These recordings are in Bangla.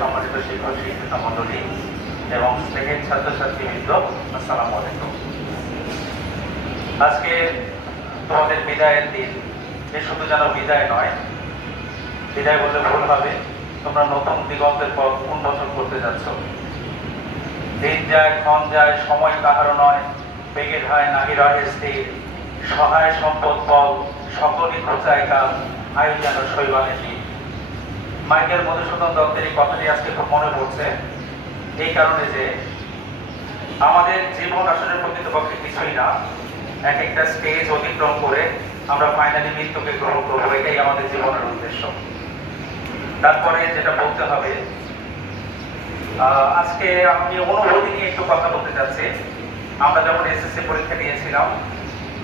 সম্মানিত শিক্ষক শিক্ষিকা মণ্ডলী এবং স্নেহের ছাত্রছাত্রীবৃন্দ, আসসালামু আলাইকুম। আজকে তোমাদের বিদায়ের দিন। এ শুধু যেন বিদায় নয়, বিদায় বললে ভুল হবে, তোমরা নতুন দিগন্তের পথ উন্মোচন করতে যাচ্ছ। দিন যায়, ক্ষণ যায়, সময় কাহারও নয়, বেগে ধায় নাহি রহে স্থির, সহায় সম্পদ বল সকলই ঘোচায় কাল, আয়ু যেন শৈবালের নীল। মাইকেল মধুসূদন দত্তের এই কথাটি আজকে খুব মনে পড়ছে, এই কারণে যে আমাদের জীবন আসলে প্রকৃতপক্ষে কিছুই না, এক একটা স্টেজ অতিক্রম করে আমরা ফাইনালি মৃত্যুকে গ্রহণ করবো, এটাই আমাদের জীবনের উদ্দেশ্য। তারপরে যেটা বলতে হবে, আজকে আমি অনুভূতি নিয়ে একটু কথা বলতে চাচ্ছি। আমরা যখন এসএসসি পরীক্ষা দিয়েছিলাম,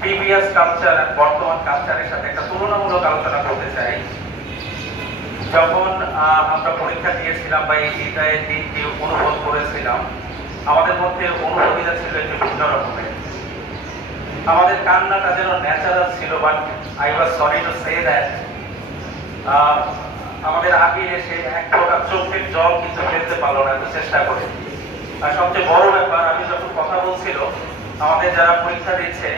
প্রিভিয়াস কালচার আর বর্তমান কালচারের সাথে একটা তুলনামূলক আলোচনা করতে চাই। যখন আমরা পরীক্ষা দিয়েছিলাম বা এই বিদায়ের দিনটি অনুভব করেছিলাম, আমাদের মধ্যে অনুভূতিটা ছিল একটু ভিন্ন রকমের। আমাদের কান্নাটা যেন ন্যাচারাল ছিল, but I was sorry to say that আমাদের আগে এসে এক ফোঁটা চোখের জল কিন্তু ফেলতে পারলো না এত চেষ্টা করে। আর সবচেয়ে বড় ব্যাপার, আমি যখন কথা বলছিল, আমাদের যারা পরীক্ষা দিচ্ছে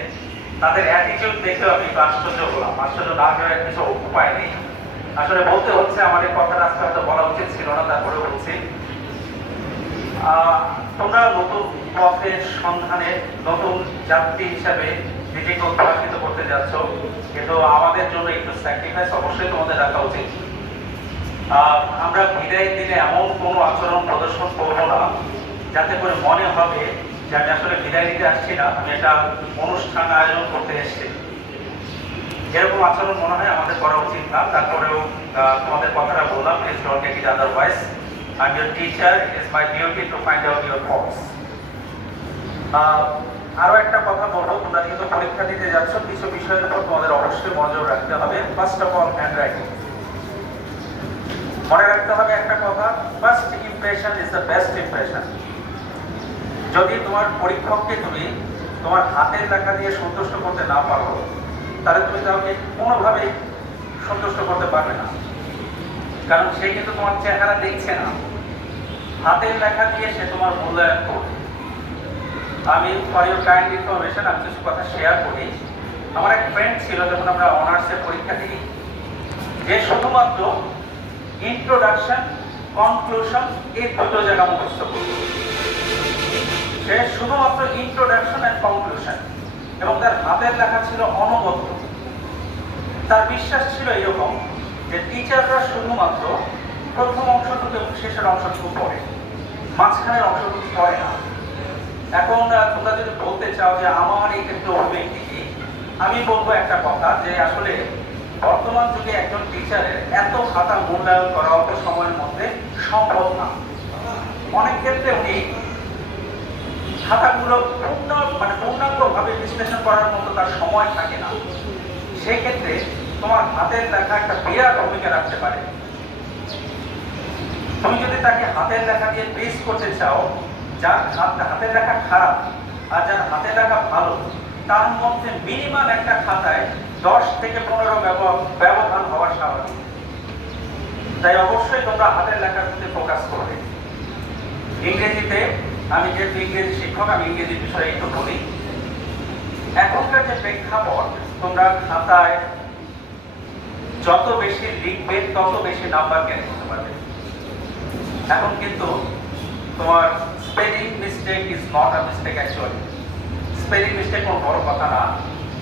তাদের অ্যাটিটিউড দেখেও আমি আশ্চর্য হলাম। আশ্চর্য না হওয়ার কিছু উপায় নেই, আসলে বলতে হচ্ছে। আমাদের কথা আজকে হয়তো বলা উচিত ছিল না, তারপরে বলছি। তোমরা নতুন পথের সন্ধানে নতুন যাত্রী হিসাবে নিজেকে উদ্ভাসিত করতে যাচ্ছ, কিন্তু আমাদের জন্য একটু স্যাক্রিফাইস অবশ্যই তোমাদের রাখা উচিত। আমরা বিদায়ের দিনে এমন কোনো আচরণ প্রদর্শন করব না যাতে করে মনে হবে যে আমি আসলে বিদায় নিতে আসছি না, আমি একটা অনুষ্ঠান আয়োজন করতে এসেছি। এরকম আচরণ মনে হয় আমাদের করা উচিত না। তারপরেও তোমাদের কথাটা বললাম, please don't take it otherwise. I am your teacher, it is my duty to find out your faults. আরও একটা কথা বলবো, তোমরা যেহেতু পরীক্ষা দিতে যাচ্ছ, কিছু বিষয়ের উপর তোমাদের অবশ্যই মনোযোগ রাখতে হবে। First of all, hand writing. মনে রাখতে হবে একটা কথা, first impression is the best impression. যদি তোমার পরীক্ষককে তুমি তোমার হাতের লেখা দিয়ে সন্তুষ্ট করতে না পারো, তাহলে তুমি তাকে কোনোভাবেই সন্তুষ্ট করতে পারবে না, কারণ সে কিন্তু তোমার চেহারা দেখছে না, হাতের লেখা দিয়ে সে তোমার মূল্যায়ন করবে। আমি ফর ইউর কাইন্ড ইনফরমেশন আমি কিছু কথা শেয়ার করি। আমার এক ফ্রেন্ড ছিল, যখন আমরা অনার্সের পরীক্ষা দিই, যে শুধুমাত্র ইন্ট্রোডাকশন, কনক্লুশন এই দুটো জায়গা মুখস্থ করত। সে শুধুমাত্র ইন্ট্রোডাকশন অ্যান্ড কনক্লুশন, এবং তার হাতের লেখা ছিল অনবদ্য। তার বিশ্বাস ছিল এরকম যে টিচাররা শুধুমাত্র প্রথম অংশটুকু এবং শেষের অংশটুকু পড়ে, মাঝখানের অংশটুকু পড়ে না। এখন তোমরা যদি বলতে চাও যে আমার এই ক্ষেত্রে অভিব্যক্তি কি, আমি বলবো একটা কথা, যে আসলে বর্তমান যুগে একজন টিচারের এত খাতা মূল্যায়ন করা অল্প সময়ের মধ্যে সম্ভব না। অনেক ক্ষেত্রে উনি খাতাগুলো পূর্ণাঙ্গভাবে বিশ্লেষণ করার মতো তার সময় থাকে না। সেক্ষেত্রে তোমার হাতের লেখা একটা বিরাট ভূমিকা রাখতে পারে। তুমি যদি তাকে হাতের লেখা দিয়ে বেস করতে চাও, যার হাতের লেখা খারাপ আর যার হাতের লেখা ভালো, তার মধ্যে মিনিমাম একটা খাতায় 10 থেকে 15 ব্যবধান হওয়া স্বাভাবিক। তাই অবশ্যই তোমরা হাতের লেখার প্রতি ফোকাস করবে। ইংরেজিতে, আমি যেহেতু ইংরেজি শিক্ষক, আমি ইংরেজি বিষয়ে একটু বলি। এখনকার যে প্রেক্ষাপট, তোমরা খাতায় যত বেশি লিখবে তত বেশি নাম্বার গেইন করতে পারবে। এখন কিন্তু তোমার spelling mistake is not a mistake actually. Spelling mistake কোনো বড় কথা না।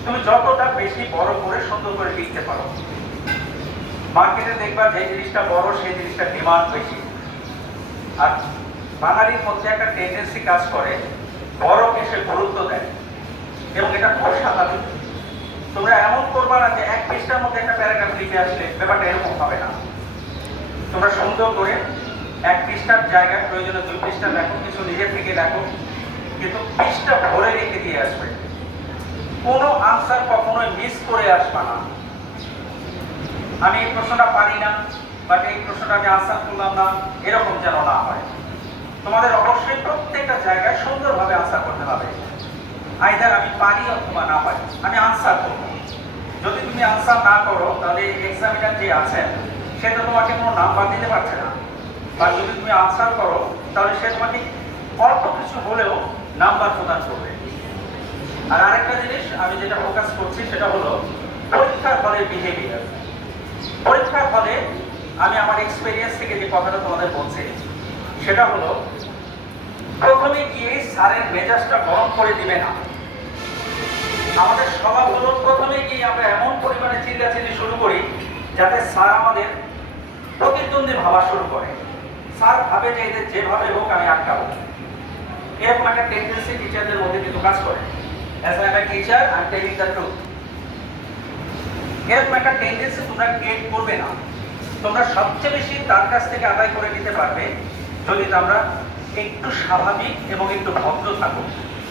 তুমি যতটা বেশি বড় করে সুন্দর করে লিখতে পারো। মার্কেটে দেখবা যে জিনিসটা বড় সেই জিনিসটা ডিমান্ড বেশি। আর বাঙালির মধ্যে একটা টেন্ডেন্সি কাজ করে, বড়কে সে গুরুত্ব দেয়, এবং এটা খুব স্বাভাবিক। তোমরা এমন করবা না যে এক পৃষ্ঠার মধ্যে একটা প্যারাগ্রাফ লিখে আসলে, ব্যাপারটা এরকম হবে না। তোমরা সুন্দর করে এক পৃষ্ঠার জায়গায় প্রয়োজনে 2 পৃষ্ঠা লেখো, কিছু নিজে থেকে লেখো, কিন্তু পৃষ্ঠা ভরে রেখে দিয়ে আসবে। কোনো আনসার কখনোই মিস করে আসবে না। আমি এই প্রশ্নটা পারি না, বাট এই প্রশ্নটা আমি আনসার করলাম না, এরকম যেন না হয়। তোমাদের অবশ্যই প্রত্যেকটা জায়গায় সুন্দরভাবে আনসার করতে হবে। আইদার আমি পারি অথবা না পারি, আমি আনসার করবো। যদি তুমি আনসার না করো, তাহলে এক্সামিনার যে আছেন সে তো তোমাকে কোনো নাম্বার দিতে পারছে না। আর যদি তুমি আনসার করো তাহলে সে তোমাকে অল্প কিছু হলেও নাম্বার প্রদান করবে। আর আরেকটা জিনিস আমি যেটা ফোকাস করছি সেটা হলো পরীক্ষার হলে বিহেভিয়ার। পরীক্ষার হলে আমি আমার এক্সপেরিয়েন্স থেকে যে কথাটা তোমাদের বলছি সেটা হলো প্রথমে গিয়ে স্যারের মেজাজটা গরম করে দিবে না। আমাদের স্বভাব হলো প্রথমে গিয়ে আমরা এমন পরিমাণে চিল্লাচিল্লি শুরু করি যাতে স্যার আমাদের প্রতিদ্বন্দ্বী ভাবা শুরু করে। স্যার ভাবে যে এদের যেভাবে হোক আমি আটকাবো, এরকম একটা টেন্ডেন্সি টিচারদের মধ্যে কিন্তু কাজ করে। As I M a teacher I am telling the truth. এরকম একটা টেন্ডেন্সি তোমরা ক্রিয়েট করবে না। তোমরা সবচেয়ে বেশি তার কাছ থেকে আদায় করে নিতে পারবে যদি তোমরা একটু স্বাভাবিক এবং একটু ভদ্র থাকো,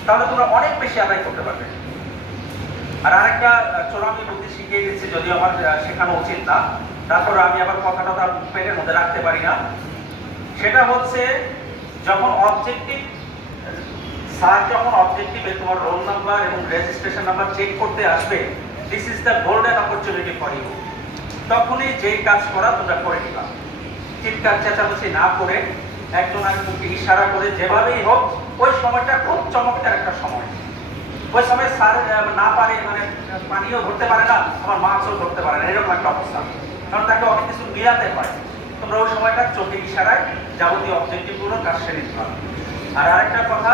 তাহলে তোমরা অনেক বেশি আদায় করতে পারবে। আর আরেকটা চোরামি বুদ্ধি শিখিয়ে দিচ্ছি, যদিও আমার শেখানো উচিত না, তারপর আমি আবার কথাটা তার পেটের মধ্যে রাখতে পারি না। সেটা হচ্ছে যখন অবজেক্টিভ স্যার যখন অবজেক্টিভে তোমার রোল নাম্বার এবং রেজিস্ট্রেশন নাম্বার চেক করতে আসবে, this is the golden opportunity for you. তখনই যে কাজ করা তোমরা করে নিবা। চিৎকার চেঁচামেচি না করে একজন আরেকজনকে ইশারা করে যেভাবেই হোক, ওই সময়টা খুব চমৎকার একটা সময়। ওই সময় স্যার না পারে, মানে পানিও ধরতে পারে না, আমার মাছও ধরতে পারে না, এরকম একটা অবস্থা। কারণ তাকে অনেক কিছু মিলাতে হয়। তোমরা ওই সময়টা চোখের ইশারায় যাবতীয় অবজেক্টিভগুলো কাজ সেরে দিবা। আর আরেকটা কথা,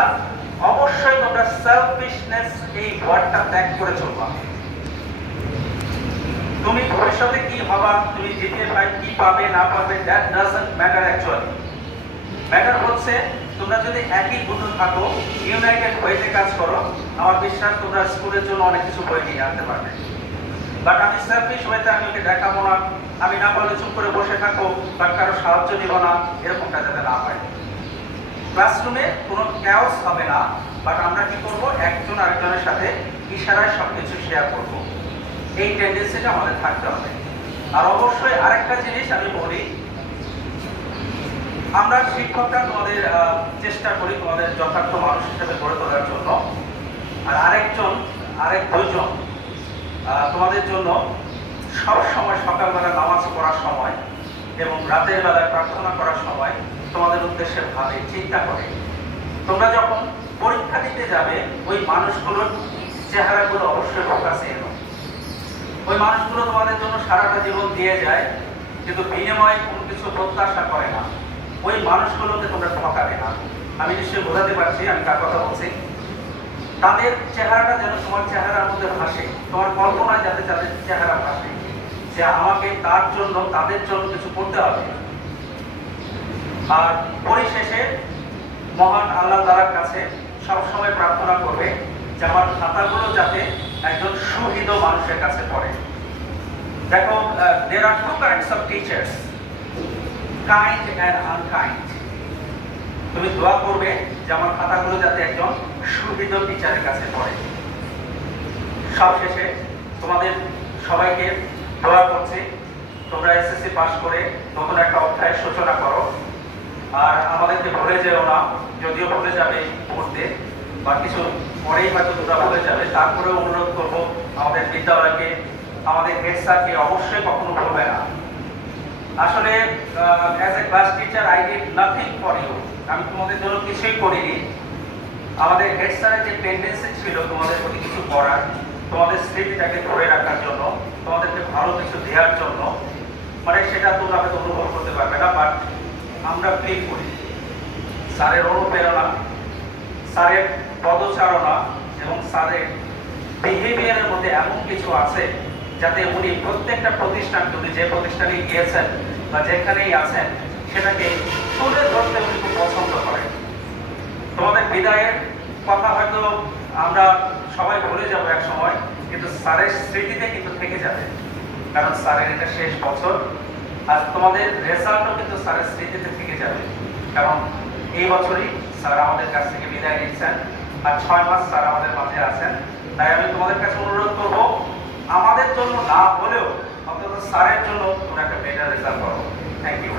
অবশ্যই তোমরা সেলফিশনেস এই ওয়ার্ডটা ত্যাগ করে চলবা। তুমি ভবিষ্যতে কি হবা, তুমি জিপিএ 5 কি পাবে না পাবে, that doesn't matter actually. Matter হচ্ছে তোমরা যদি একই বন্ধু থাকো, ইউনাইটেড হয়েতে কাজ করো, আমার বিশ্বাস তোমরা স্কুলের জন্য অনেক কিছু বই নিয়ে আনতে পারবে। বাট আমি সেলফিশ হয়েতে আমি ওকে দেখাবো না, আমি না পারলে চুপ করে বসে থাকো, বাট কারো সাহায্য নিব না, এরকমটা যাতে না হয়। ক্লাসরুমে কোনো ক্যাওস হবে না, বাট আমরা কি করব, একজন আরেকজনের সাথে ইশারায় সবকিছু শেয়ার করব। এই টেন্ডেন্সিটা আমাদের থাকতে হবে। আর অবশ্যই আরেকটা জিনিস আমি বলি, আমরা শিক্ষকরা তোমাদের চেষ্টা করি তোমাদের যথার্থ মানুষ হিসেবে গড়ে তোলার জন্য। আর আরেক দুইজন তোমাদের জন্য সব সময় সকালবেলা নামাজ পড়ার সময় এবং রাতের বেলায় প্রার্থনা করার সময় তোমাদের উদ্দেশ্যে ভাবে, চিন্তা করে। তোমরা যখন পরীক্ষা দিতে যাবে, ওই মানুষগুলোর চেহারাগুলো অবশ্যই ফোকাসে এনো। ওই মানুষগুলো তোমাদের জন্য সারাটা জীবন দিয়ে যায়, কিন্তু বিনিময়ে কোনো কিছু প্রত্যাশা করে না। ওই মানুষগুলোকে তোমরা ঠকাবে না। আমি নিশ্চয়ই বোঝাতে পারছি আমি কার কথা বলছি। তাদের চেহারাটা যেন তোমার চেহারার মধ্যে ভাসে, তোমার কল্পনায় যাতে তাদের চেহারা ভাসে যে আমাকে তার জন্য, তাদের জন্য কিছু করতে হবে। আর পরিশেষে মহান আল্লাহ তাআলার কাছে সবসময় প্রার্থনা করবে যে আমার খাতাগুলো যাতে একজন সুহৃদ মানুষের কাছে পড়ে। দেখো, there are two kinds of teachers, kind and unkind. তুমি দোয়া করবে যে আমার খাতাগুলো যাতে একজন সুহৃদ টিচারের কাছে পড়ে। সবশেষে তোমাদের সবাইকে দোয়া করছি, তোমরা এসএসসি পাস করে নতুন একটা অধ্যায়ের সূচনা করো। আর আমাদেরকে ভুলে যেও না, যদিও ভুলে যাবে পড়তে বা কিছু পরেই হয়তো তোমরা ভুলে যাবে, তারপরেও অনুরোধ করবো আমাদের বিদ্যালয়কে, আমাদের হেড স্যারকে অবশ্যই কখনো ভুলবে না। আসলে as a class teacher I did nothing for you, আমি তোমাদের জন্য কিছুই করিনি। আমাদের হেড স্যারের যে টেন্ডেন্সি ছিল তোমাদের প্রতি কিছু করার, তোমাদের স্মৃতিটাকে ধরে রাখার জন্য, তোমাদেরকে ভালো কিছু দেওয়ার জন্য, মানে সেটা তোমরা হয়তো অনুভব করতে পারবে না, বাট আমরা ফিল করি। স্যারের অনুপ্রেরণা, স্যারের পদচারণা এবং স্যারের বিহেভিয়ারের মধ্যে এমন কিছু আছে যাতে উনি প্রত্যেকটা প্রতিষ্ঠানকে, উনি যে প্রতিষ্ঠানে গিয়েছেন বা যেখানেই আছেন, সেটাকে তুলে ধরতে উনি খুব পছন্দ করেন। তোমাদের বিদায়ের কথা হয়তো আমরা সবাই ভুলে যাবো এক সময়, কিন্তু স্যারের স্মৃতিতে কিন্তু থেকে যাবে, কারণ স্যারের এটা শেষ বছর। আর তোমাদের রেজাল্টও কিন্তু স্যারের স্মৃতিতে থেকে যাবে, কারণ এই বছরই স্যার আমাদের কাছ থেকে বিদায় নিচ্ছেন, আর 6 মাস স্যার আমাদের মাঝে আছেন। তাই আমি তোমাদের কাছে অনুরোধ করবো, আমাদের জন্য না হলেও অন্তত স্যারের জন্য তোমরা একটা বেটার রেজাল্ট করো। Thank you.